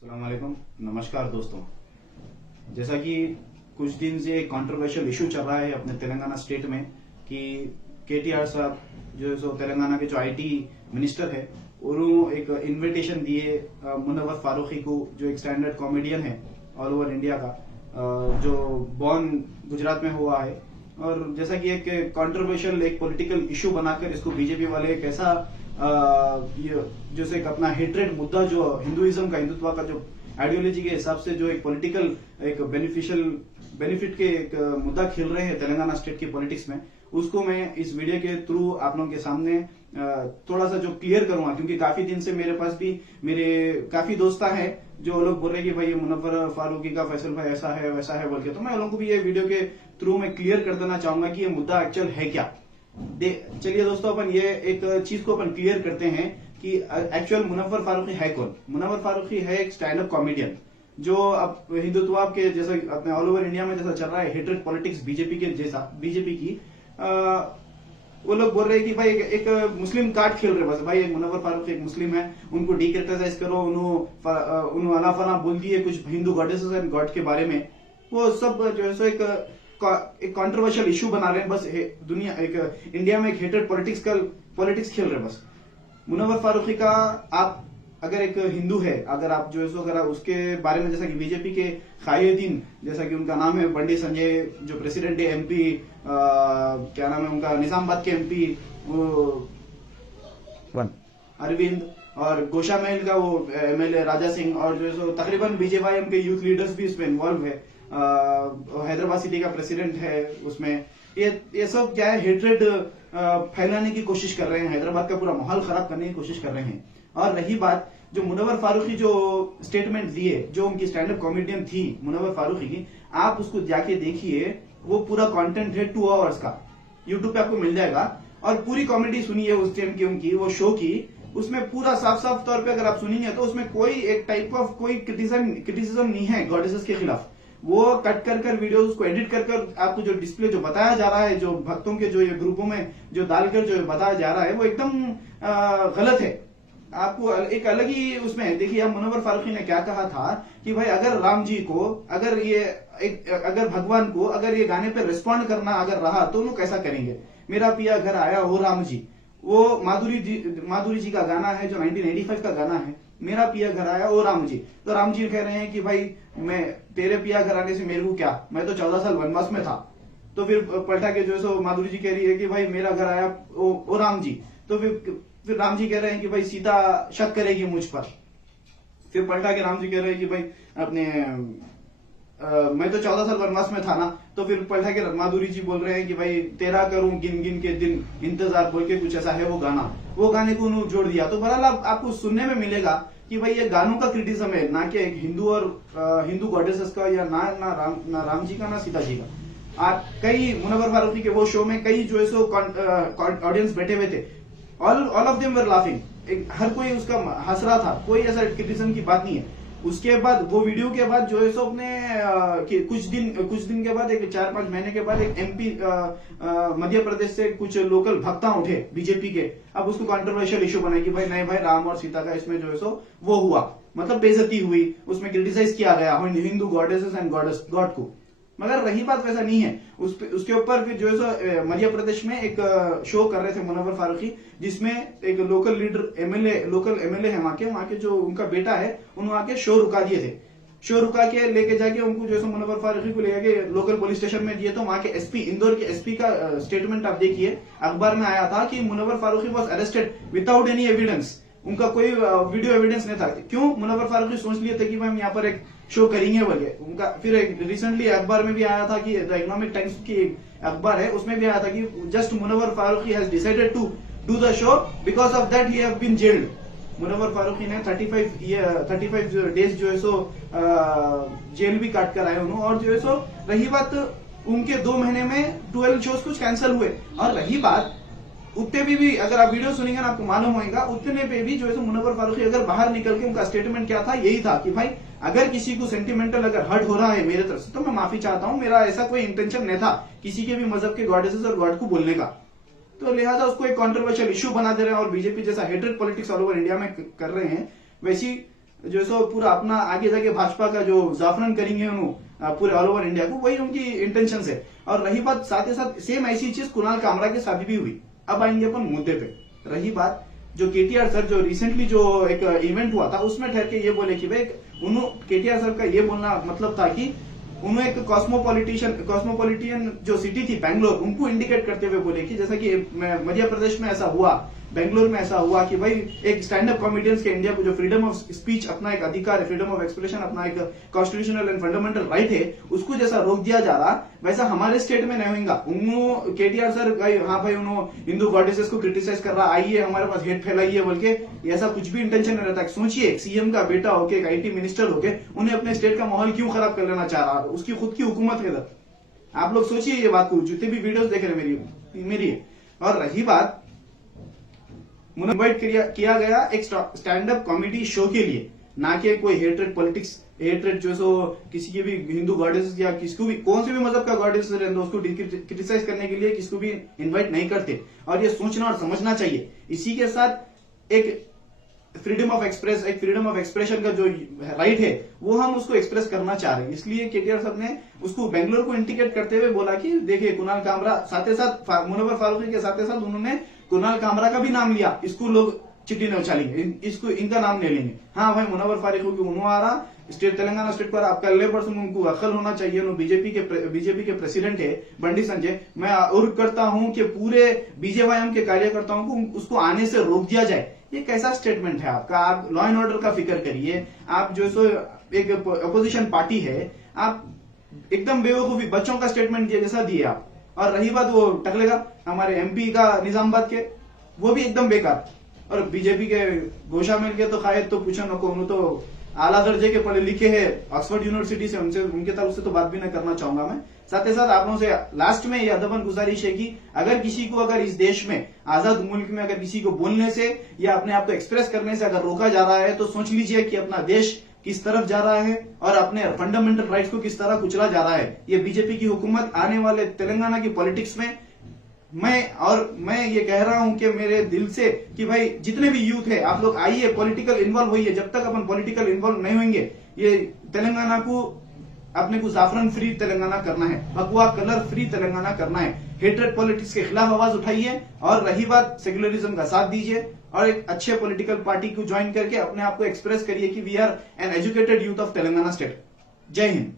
अस्सलाम वालेकुम, नमस्कार दोस्तों। जैसा कि कुछ दिन से एक कंट्रोवर्शियल इशू चल रहा है अपने तेलंगाना स्टेट में कि केटीआर साहब जो सो तेलंगाना के जो आईटी मिनिस्टर है उन्होंने एक इनविटेशन दिए मुनव्वर फारूकी को, जो एक स्टैंडर्ड कॉमेडियन है ऑल ओवर इंडिया का, जो बॉर्न गुजरात में हुआ है। और जैसा कि एक कंट्रोवर्शियल एक पॉलिटिकल इशू बनाकर इसको बीजेपी वाले एक ऐसा जैसे एक अपना हेट्रेड मुद्दा जो हिंदुइज्म का, हिंदुत्व का जो आइडियोलॉजी के हिसाब से जो एक पॉलिटिकल एक बेनिफिट के एक मुद्दा खेल रहे हैं तेलंगाना स्टेट की पॉलिटिक्स में, उसको मैं इस वीडियो के थ्रू आप लोगों के सामने थोड़ा सा जो क्लियर करूंगा। क्योंकि काफी दिन से मेरे पास भी मेरे काफी दोस्त हैं जो लोग बोल रहे हैं कि भाई ये मुनव्वर फारूकी का फैसल भाई ऐसा है वैसा है बोल के, तो मैं लोगों को भी ये वीडियो के थ्रू मैं क्लियर कर देना चाहूंगा कि ये मुद्दा एक्चुअल है क्या। चलिए दोस्तों, अपन ये एक चीज को अपन क्लियर करते हैं कि एक्चुअल मुनव्वर फारूकी है कौन। मुनव्वर फारूकी है एक स्टैंड अप कॉमेडियन जो अब हिंदुत्व के जैसा अपने ऑल ओवर इंडिया में जैसा चल रहा है हेट्रेड पॉलिटिक्स बीजेपी के जैसा, बीजेपी की वो लोग बोल रहे हैं कि भाई एक मुस्लिम कार्ड खेल रहे बस, भाई मुनव्वर फारूकी एक मुस्लिम है, उनको डीक्रिटिसाइज करो, उन्होंने अला फला बोल दिए कुछ हिंदू गॉडेसेस एंड गॉड के बारे में, वो सब जो है सो एक कंट्रोवर्शियल इशू बना रहे हैं। बस दुनिया एक इंडिया में एक हेटेड पॉलिटिक्स खेल रहे हैं बस। मुनव्वर फारूकी का आप अगर एक हिंदू है, अगर आप जो है सो अगर उसके बारे में जैसा कि बीजेपी के कायदीन, जैसा कि उनका नाम है बंडी संजय जो प्रेसिडेंट है एमपी, क्या नाम है उनका, निजामाबाद के एमपी वो अरविंद, और गोशामहल का वो एमएलए राजा सिंह, और जो है सो तकरीबन बीजेवाईएम के यूथ लीडर्स भी इसमें इन्वॉल्व है। हैदराबाद सिटी का प्रेसिडेंट है उसमें। ये सब क्या है, हेट्रेड फैलाने की कोशिश कर रहे हैं, हैदराबाद का पूरा माहौल खराब करने की कोशिश कर रहे हैं। और रही बात जो मुनव्वर फारूकी जो स्टेटमेंट दिए, जो उनकी स्टैंड अप कॉमेडियन थी मुनव्वर फारूकी की, आप उसको जाके देखिए, वो पूरा कंटेंट है 2 आवर्स का, यूट्यूब पे आपको मिल जाएगा। और पूरी कॉमेडी सुनिए उस टाइम की उनकी वो शो की, उसमें पूरा साफ साफ तौर पे अगर आप सुनेंगे तो उसमें कोई एक टाइप ऑफ कोई क्रिटिसिज्म नहीं है गॉडेसेस के खिलाफ। वो कट कर वीडियोस उसको एडिट कर आपको जो डिस्प्ले जो बताया जा रहा है, जो भक्तों के जो ये ग्रुपों में जो डालकर जो बताया जा रहा है, वो एकदम गलत है। आपको एक अलग ही उसमें देखिए, आप मुनव्वर फारूकी ने क्या कहा था कि भाई अगर राम जी को, अगर भगवान को अगर ये गाने पे रिस्पॉन्ड करना अगर रहा तो वो कैसा करेंगे। मेरा पिया घर आया हो राम जी, वो माधुरी जी का गाना है जो 1985 का गाना है, मेरा पिया घर आया ओ राम जी। तो राम जी कह रहे हैं कि भाई मैं तेरे पिया घर आने से मेरे को क्या, मैं तो 14 साल वनवास में था। तो फिर पलटा के जो है सो माधुरी जी कह रही है कि भाई मेरा घर आया ओ राम जी। तो फिर राम जी कह रहे हैं कि भाई सीता शक करेगी मुझ पर। फिर पलटा के राम जी कह रहे हैं कि भाई अपने मैं तो 14 साल वनवास में था ना। तो फिर पलटा के माधुरी जी बोल रहे हैं कि भाई तेरा करूं गिन गिन के दिन इंतजार बोल के कुछ ऐसा है वो गाना, वो गाने को उन्होंने जोड़ दिया। तो बहरहाल आपको सुनने में मिलेगा कि भाई ये गानों का क्रिटिसिज्म है, ना कि एक हिंदू और हिंदू गॉडेसेस का, या ना राम जी का ना सीता जी का। आप कई मुनव्वर फारूकी के वो शो में कई जो है सो ऑडियंस बैठे हुए थे, all of them were laughing, हर कोई उसका हंस रहा था, कोई ऐसा क्रिटिसिज्म की बात नहीं है। उसके बाद वो वीडियो के बाद जो है सो अपने कुछ दिन के बाद, एक 4-5 महीने के बाद एक एमपी मध्य प्रदेश से कुछ लोकल भक्ता उठे बीजेपी के, अब उसको कंट्रोवर्शियल इशू बनाए कि भाई नहीं भाई राम और सीता का इसमें जो है सो वो हुआ, मतलब बेइज्जती हुई, उसमें क्रिटिसाइज किया गया हिंदू गॉडेसेस एंड गॉड को। मगर रही बात वैसा नहीं है। उसके ऊपर फिर जो है सो मध्य प्रदेश में एक शो कर रहे थे मुनव्वर फारूकी, जिसमें एक लोकल एमएलए है वहां के जो उनका बेटा है, उन्होंने आके शो रुका दिए थे। शो रुका के लेके जाके उनको जो है मुनव्वर फारूकी को लेके लोकल पुलिस स्टेशन में दिए। तो वहां के एसपी, इंदौर के एसपी का स्टेटमेंट आप देखिए, अखबार में आया था कि Munawar Faruqui was arrested without any evidence, उनका कोई वीडियो एविडेंस नहीं था। क्यों? मुनव्वर फारूकी सोच लिए थे कि हम यहाँ पर एक शो करेंगे बोले उनका। फिर रिसेंटली अखबार में भी आया था कि द इकोनॉमिक टाइम्स की अखबार है, उसमें भी आया था कि just Munawar Faruqui has decided to do the show, because of that he have been jailed. Munawar Faruqui ने 35 डेज जो है सो जेल भी काट कर आए उन्होंने। और जो है सो रही बात उनके 2 महीने में 12 शोज कुछ कैंसिल हुए। और रही बात उतने भी अगर आप वीडियो सुनेंगे ना आपको मालूम होगा, उतने पे भी जो है मुनव्वर फारूकी अगर बाहर निकल के उनका स्टेटमेंट क्या था, यही था कि भाई अगर किसी को सेंटिमेंटल अगर हर्ट हो रहा है मेरे तरफ से तो मैं माफी चाहता हूं, मेरा ऐसा कोई इंटेंशन नहीं था किसी के भी मजहब के गॉडेसेस और गॉड को बोलने का। तो लिहाजा उसको एक कंट्रोवर्शियल इशू बना दे रहे हैं और बीजेपी जैसा hatred politics all over India में कर रहे हैं। वैसी जो सो पूरा अपना आगे जाके भाजपा का जो जाफरान करेंगे उन्होंने पूरे ऑल ओवर इंडिया को, वही उनकी इंटेंशन है। और रही बात साथ ही साथ सेम ऐसी चीज कुणाल कामरा के साथ भी हुई। अब आएंगे अपन मुद्दे पे। रही बात जो केटीआर सर जो रिसेंटली जो एक इवेंट हुआ था उसमें ठहर के ये बोले कि भाई केटीआर सर का ये बोलना मतलब था कि उन्होंने एक कॉस्मोपॉलिटियन जो सिटी थी बैंगलोर, उनको इंडिकेट करते हुए बोले कि जैसा कि मध्य प्रदेश में ऐसा हुआ, बेंगलोर में ऐसा हुआ कि भाई एक स्टैंड अप कॉमेडियंस के इंडिया को जो फ्रीडम ऑफ स्पीच अपना एक अधिकार है, फ्रीडम ऑफ एक्सप्रेशन अपना एक कॉन्स्टिट्यूशनल एंड फंडामेंटल राइट है, उसको जैसा रोक दिया जा रहा वैसा हमारे स्टेट में नहीं होगा। उन्होंने केटीआर सर हाँ भाई उन्होंने हिंदू गॉडेसेस को क्रिटिसाइज कर रहा, आइए हमारे पास हेट फैलाइए बोल के, ऐसा कुछ भी इंटेंशन नहीं रहता। सोचिए सीएम का बेटा होके, एक आईटी मिनिस्टर होके, उन्हें अपने स्टेट का माहौल क्यों खराब कर लेना चाह रहा? उसकी खुद की हुकूमत है। आप लोग सोचिए ये बात को, जितने भी वीडियोस देख रहे हैं मेरी। और रही बात इन्वाइट किया गया एक स्टैंड अप कॉमेडी शो के लिए, ना कि कोई हेट्रेड पॉलिटिक्स, हेट्रेड जो सो किसी के भी हिंदू गॉडेस या किसको भी कौन से भी मजहब का गॉडेस रहे उसको क्रिटिसाइज करने के लिए किसको भी इनवाइट नहीं करते। और ये सोचना और समझना चाहिए। इसी के साथ एक फ्रीडम ऑफ एक्सप्रेशन का जो राइट है वो हम उसको एक्सप्रेस करना चाह रहे हैं। इसलिए केटीआर साहब ने उसको बेंगलोर को इंडिकेट करते हुए बोला कि देखिए कुणाल कामरा, साथ ही साथ मुनव्वर फारूकी के साथ ही साथ उन्होंने कुणाल कामरा का भी नाम लिया। इसको लोग चिट्ठी नहीं उछालेंगे, इसको इनका नाम नहीं लेंगे। हाँ भाई मुनव्वर फारूकी को उन्होंने आ रहा स्टेट तेलंगाना स्टेट पर आपका ले पर्सन उनको अकल होना चाहिए। बीजेपी के प्रेसिडेंट है बंडी संजय। मैं अर्ज करता हूं कि पूरे बीजेवाईएम के कार्यकर्ताओं को उसको आने से रोक दिया जाए। ये कैसा स्टेटमेंट है आपका? आप लॉ एंड ऑर्डर का फिक्र करिए। आप जो सो एक अपोजिशन पार्टी है, आप एकदम बेवकूफी बच्चों का स्टेटमेंट दिए जैसा दिए आप। और रही बात वो टकलेगा हमारे एमपी का निजामाबाद के, वो भी एकदम बेकार। और बीजेपी के घोषा मिल के तो खायद तो पूछो नको, उन्होंने तो आला दर्जे के पढ़े लिखे हैं ऑक्सफोर्ड यूनिवर्सिटी से, उनके तरफ से तो बात भी नहीं करना चाहूंगा मैं। साथ ही साथ आप लोगों से लास्ट में यह अदबन गुजारिश है कि अगर किसी को, अगर इस देश में आजाद मुल्क में अगर किसी को बोलने से या अपने आप को एक्सप्रेस करने से अगर रोका जा रहा है तो सोच लीजिए कि अपना देश किस तरफ जा रहा है और अपने फंडामेंटल राइट्स को किस तरह कुचला जा रहा है। ये बीजेपी की हुकूमत आने वाले तेलंगाना की पॉलिटिक्स में मैं ये कह रहा हूं कि मेरे दिल से कि भाई जितने भी यूथ है आप लोग आइए, पॉलिटिकल इन्वॉल्व होइए। जब तक अपन पॉलिटिकल इन्वॉल्व नहीं होंगे, ये तेलंगाना को अपने को जाफरान फ्री तेलंगाना करना है, भगवा कलर फ्री तेलंगाना करना है। हेट्रेड पॉलिटिक्स के खिलाफ आवाज उठाइए। और रही बात सेक्युलरिज्म का साथ दीजिए और एक अच्छे पॉलिटिकल पार्टी को ज्वाइन करके अपने आप को एक्सप्रेस करिए कि we are an educated youth of Telangana state. जय हिंद।